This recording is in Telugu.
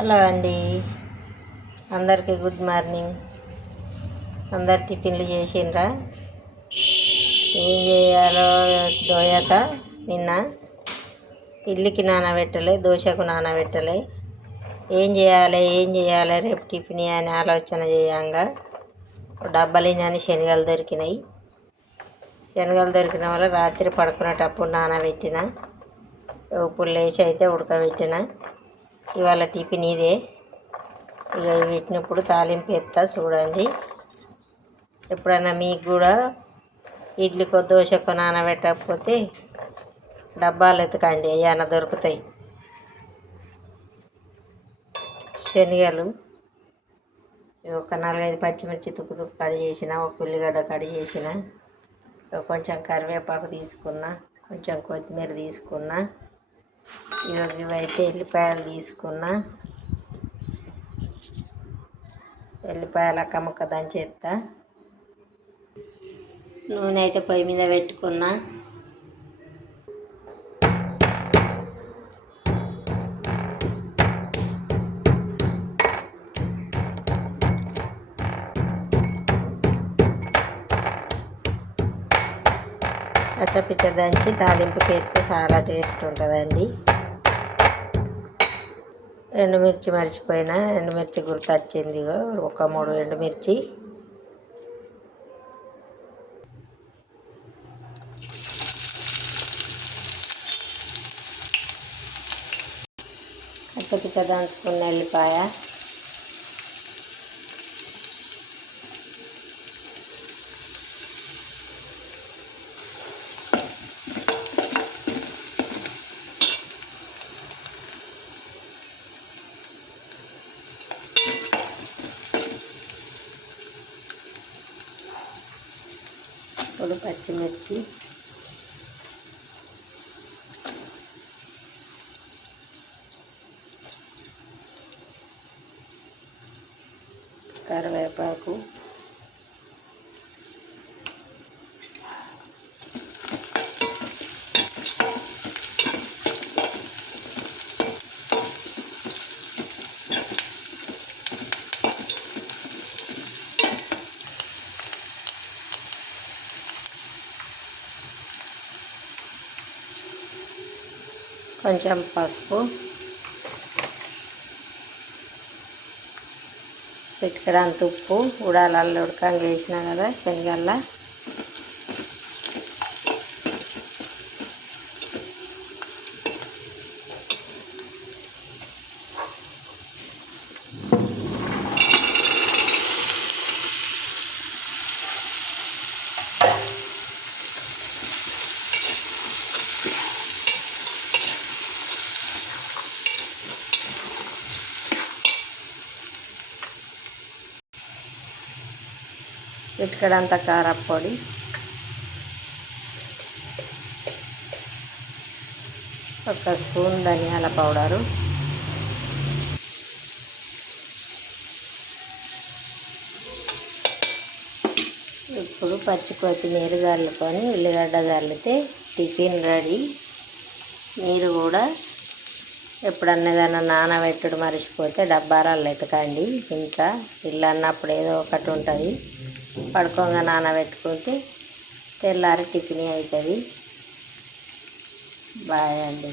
హలో అండి, అందరికీ గుడ్ మార్నింగ్. అందరు టిఫిన్లు చేసిండ్రా? ఏం చేయాలో దోయక నిన్న ఇడ్లీకి నానబెట్టలే, దోశకు నానబెట్టలే. ఏం చేయాలి రేపు టిఫిన్ అని ఆలోచన చేయంగా డబ్బాలు అని శనగలు దొరికినాయి. శనగలు దొరికిన వల్ల రాత్రి పడుకునేటప్పుడు నానబెట్టిన, ఇప్పుడు లేచి అయితే ఉడకబెట్టిన. ఇవాళ టిఫిన్ ఇదే. ఇక పెట్టినప్పుడు తాలింపు ఎత్తా చూడండి. ఎప్పుడైనా మీకు కూడా ఇడ్లీకో దోశకో నానబెట్టకపోతే డబ్బాలు ఎతకండి, ఏమైనా దొరుకుతాయి. శనగలు ఒక 4-5 పచ్చిమిర్చి తుక్కు కడి చేసిన, ఒక ఉల్లిగడ్డ కడి చేసిన, కొంచెం కరివేపాకు తీసుకున్నా, కొంచెం కొత్తిమీర తీసుకున్నా. ఇవైతే ఎల్లిపాయలు తీసుకున్నా. ఎల్లిపాయల కమ్మక దంచేస్తా. నూనె అయితే పొయ్యి మీద పెట్టుకున్నా. పచ్చపిచ్చ దంచి తాలింపుకి ఎత్తే చాలా టేస్ట్ ఉంటుందండి. ఎండుమిర్చి మర్చిపోయినా, ఎండుమిర్చి గుర్తొచ్చింది. ఒక 3 ఎండుమిర్చి. పచ్చపిచ్చ దంచుకున్న ఎల్లిపాయ, ఇప్పుడు పచ్చిమిర్చి, కరివేపాకు, కొంచెం పసుపు, చిటికెడంత ఉప్పు. ఉడాలల్లో ఉడకంగా వేసినా కదా శనగల్లా. చిటికెడంత కారపొడి, ఒక స్పూన్ ధనియాల పౌడరు, ఇప్పుడు పచ్చి కొత్తిమీర చల్లుకొని ఉల్లిగడ్డ చల్లితే టిఫిన్ రెడీ. మీరు కూడా ఎప్పుడన్నా ఏదైనా నానబెట్టుడు మర్చిపోతే డబ్బాలలో ఎతకండి. ఇంకా ఇల్లు అన్నప్పుడు ఏదో ఒకటి ఉంటుంది. పడుకోగా నానబెట్టుకుంటే తెల్లారి టిఫిన్ అవుతుంది. బాయ్ అండి.